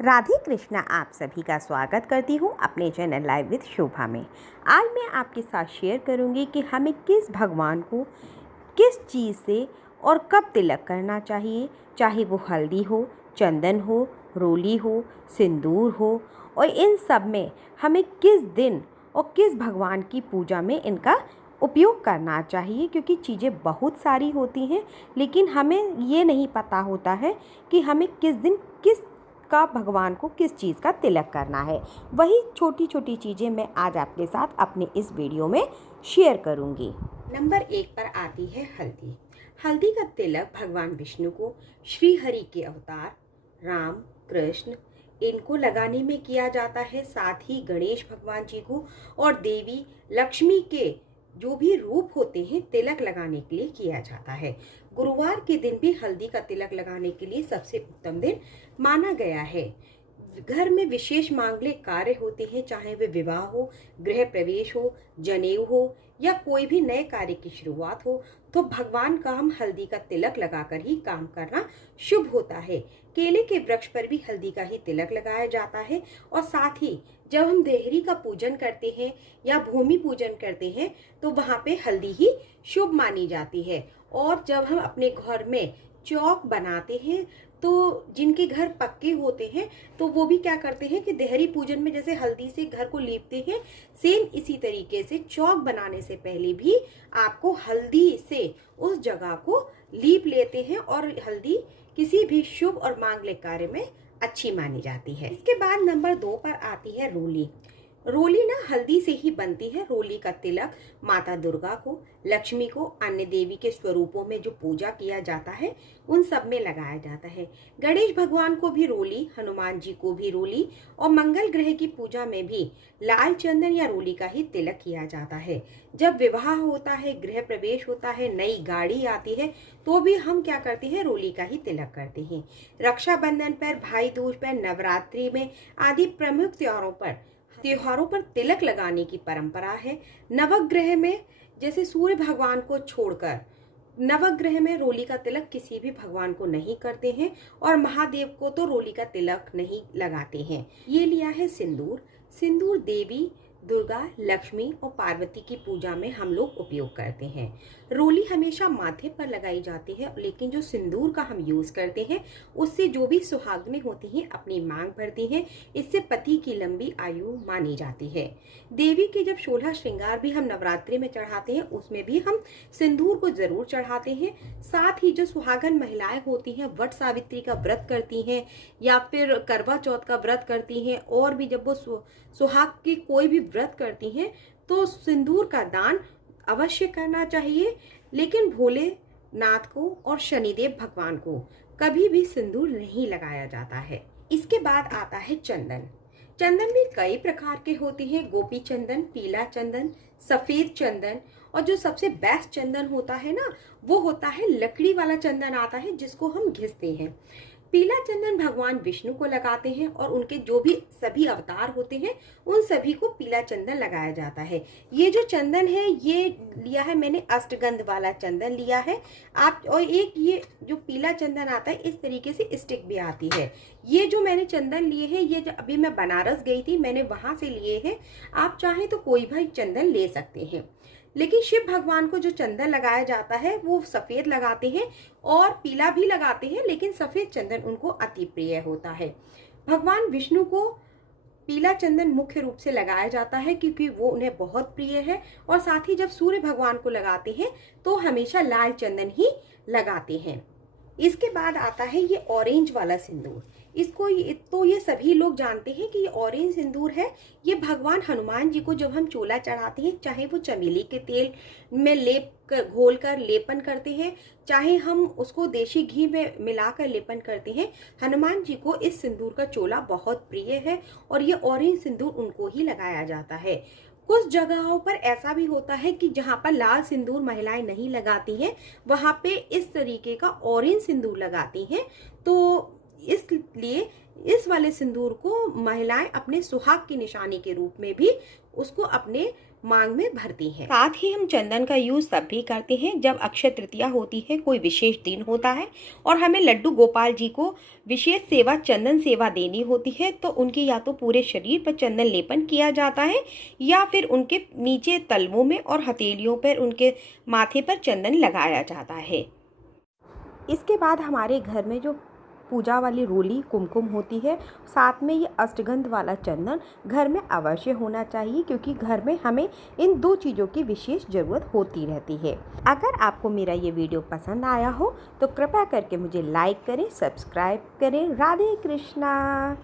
राधे कृष्णा, आप सभी का स्वागत करती हूँ अपने चैनल लाइव विद शोभा में। आज मैं आपके साथ शेयर करूँगी कि हमें किस भगवान को किस चीज़ से और कब तिलक करना चाहिए, चाहे वो हल्दी हो, चंदन हो, रोली हो, सिंदूर हो, और इन सब में हमें किस दिन और किस भगवान की पूजा में इनका उपयोग करना चाहिए। क्योंकि चीज़ें बहुत सारी होती हैं, लेकिन हमें ये नहीं पता होता है कि हमें किस दिन किस का भगवान को किस चीज़ का तिलक करना है। वही छोटी छोटी चीज़ें मैं आज आपके साथ अपने इस वीडियो में शेयर करूंगी। नंबर 1 पर आती है हल्दी। हल्दी का तिलक भगवान विष्णु को, श्री हरि के अवतार राम, कृष्ण, इनको लगाने में किया जाता है। साथ ही गणेश भगवान जी को और देवी लक्ष्मी के जो भी रूप होते हैं तिलक लगाने के लिए किया जाता है। गुरुवार के दिन भी हल्दी का तिलक लगाने के लिए सबसे उत्तम दिन माना गया है। घर में विशेष मांगलिक कार्य होते हैं, चाहे वे विवाह हो, गृह प्रवेश हो, जनेऊ हो या कोई भी नए कार्य की शुरुआत हो, तो भगवान का हम हल्दी का तिलक लगाकर ही काम करना शुभ होता है। केले के वृक्ष पर भी हल्दी का ही तिलक लगाया जाता है। और साथ ही जब हम देहरी का पूजन करते हैं या भूमि पूजन करते हैं तो वहाँ पे हल्दी ही शुभ मानी जाती है। और जब हम अपने घर में चौक बनाते हैं तो जिनके घर पक्के होते हैं तो वो भी क्या करते हैं कि देहरी पूजन में जैसे हल्दी से घर को लीपते हैं, सेम इसी तरीके से चौक बनाने से पहले भी आपको हल्दी से उस जगह को लीप लेते हैं। और हल्दी किसी भी शुभ और मांगलिक कार्य में अच्छी मानी जाती है। इसके बाद नंबर 2 पर आती है रोली। रोली ना हल्दी से ही बनती है। रोली का तिलक माता दुर्गा को, लक्ष्मी को, अन्य देवी के स्वरूपों में जो पूजा किया जाता है उन सब में लगाया जाता है। गणेश भगवान को भी रोली, हनुमान जी को भी रोली और मंगल ग्रह की पूजा में भी लाल चंदन या रोली का ही तिलक किया जाता है। जब विवाह होता है, गृह प्रवेश होता है, नई गाड़ी आती है तो भी हम क्या करते हैं, रोली का ही तिलक करते हैं। रक्षाबंधन पर, भाई दूज पर, नवरात्रि में आदि प्रमुख त्योहारों पर तिलक लगाने की परंपरा है। नवग्रह में जैसे सूर्य भगवान को छोड़कर नवग्रह में रोली का तिलक किसी भी भगवान को नहीं करते हैं और महादेव को तो रोली का तिलक नहीं लगाते हैं। ये लिया है सिंदूर। सिंदूर देवी दुर्गा, लक्ष्मी और पार्वती की पूजा में हम लोग उपयोग करते हैं। रोली हमेशा माथे पर लगाई जाती है, लेकिन जो सिंदूर का हम यूज करते हैं उससे जो भी सुहागनें होती हैं अपनी मांग भरती हैं। इससे पति की लंबी आयु मानी जाती है। देवी के जब 16 श्रृंगार भी हम नवरात्रि में चढ़ाते हैं उसमें भी हम सिंदूर को जरूर चढ़ाते हैं। साथ ही जो सुहागन महिलाएं होती हैं वट सावित्री का व्रत करती हैं या फिर करवा चौथ का व्रत करती हैं, और भी जब वो सुहाग की कोई भी व्रत करती हैं तो सिंदूर का दान अवश्य करना चाहिए। लेकिन भोलेनाथ को और शनिदेव भगवान को कभी भी सिंदूर नहीं लगाया जाता है। इसके बाद आता है चंदन। चंदन भी कई प्रकार के होते हैं। गोपी चंदन, पीला चंदन, सफेद चंदन, और जो सबसे बेस्ट चंदन होता है ना वो होता है लकड़ी वाला चंदन आता है जिसको हम घिसते हैं। पीला चंदन भगवान विष्णु को लगाते हैं और उनके जो भी सभी अवतार होते हैं उन सभी को पीला चंदन लगाया जाता है। ये जो चंदन है ये लिया है मैंने, अष्टगंध वाला चंदन लिया है आप। और एक ये जो पीला चंदन आता है इस तरीके से स्टिक भी आती है। ये जो मैंने चंदन लिए हैं ये अभी मैं बनारस गई थी मैंने वहां से लिए हैं। आप चाहें तो कोई भी चंदन ले सकते हैं, लेकिन शिव भगवान को जो चंदन लगाया जाता है वो सफेद लगाते हैं और पीला भी लगाते हैं, लेकिन सफेद चंदन उनको अति प्रिय होता है। भगवान विष्णु को पीला चंदन मुख्य रूप से लगाया जाता है क्योंकि वो उन्हें बहुत प्रिय है। और साथ ही जब सूर्य भगवान को लगाते हैं तो हमेशा लाल चंदन ही लगाते हैं। इसके बाद आता है ये ऑरेंज वाला सिंदूर। इसको ये सभी लोग जानते हैं कि ये ऑरेंज सिंदूर है। ये भगवान हनुमान जी को जब हम चोला चढ़ाते हैं, चाहे वो चमेली के तेल में घोल कर लेपन करते हैं, चाहे हम उसको देशी घी में मिलाकर लेपन करते हैं, हनुमान जी को इस सिंदूर का चोला बहुत प्रिय है और ये ऑरेंज सिंदूर उनको ही लगाया जाता है। कुछ जगहों पर ऐसा भी होता है कि जहां पर लाल सिंदूर महिलाएं नहीं लगाती हैं वहां पे इस तरीके का ऑरेंज सिंदूर लगाती हैं। तो इसलिए इस वाले सिंदूर को महिलाएं अपने सुहाग की निशानी के रूप में भी उसको अपने मांग में भरती हैं। साथ ही हम चंदन का यूज़ तब भी करते हैं जब अक्षय तृतीया होती है, कोई विशेष दिन होता है और हमें लड्डू गोपाल जी को विशेष सेवा चंदन सेवा देनी होती है, तो उनके या तो पूरे शरीर पर चंदन लेपन किया जाता है या फिर उनके नीचे तलवों में और हथेलियों पर उनके माथे पर चंदन लगाया जाता है। इसके बाद हमारे घर में जो पूजा वाली रोली कुमकुम होती है, साथ में ये अष्टगंध वाला चंदन घर में अवश्य होना चाहिए, क्योंकि घर में हमें इन 2 चीज़ों की विशेष ज़रूरत होती रहती है। अगर आपको मेरा ये वीडियो पसंद आया हो तो कृपया करके मुझे लाइक करें, सब्सक्राइब करें। राधे कृष्णा।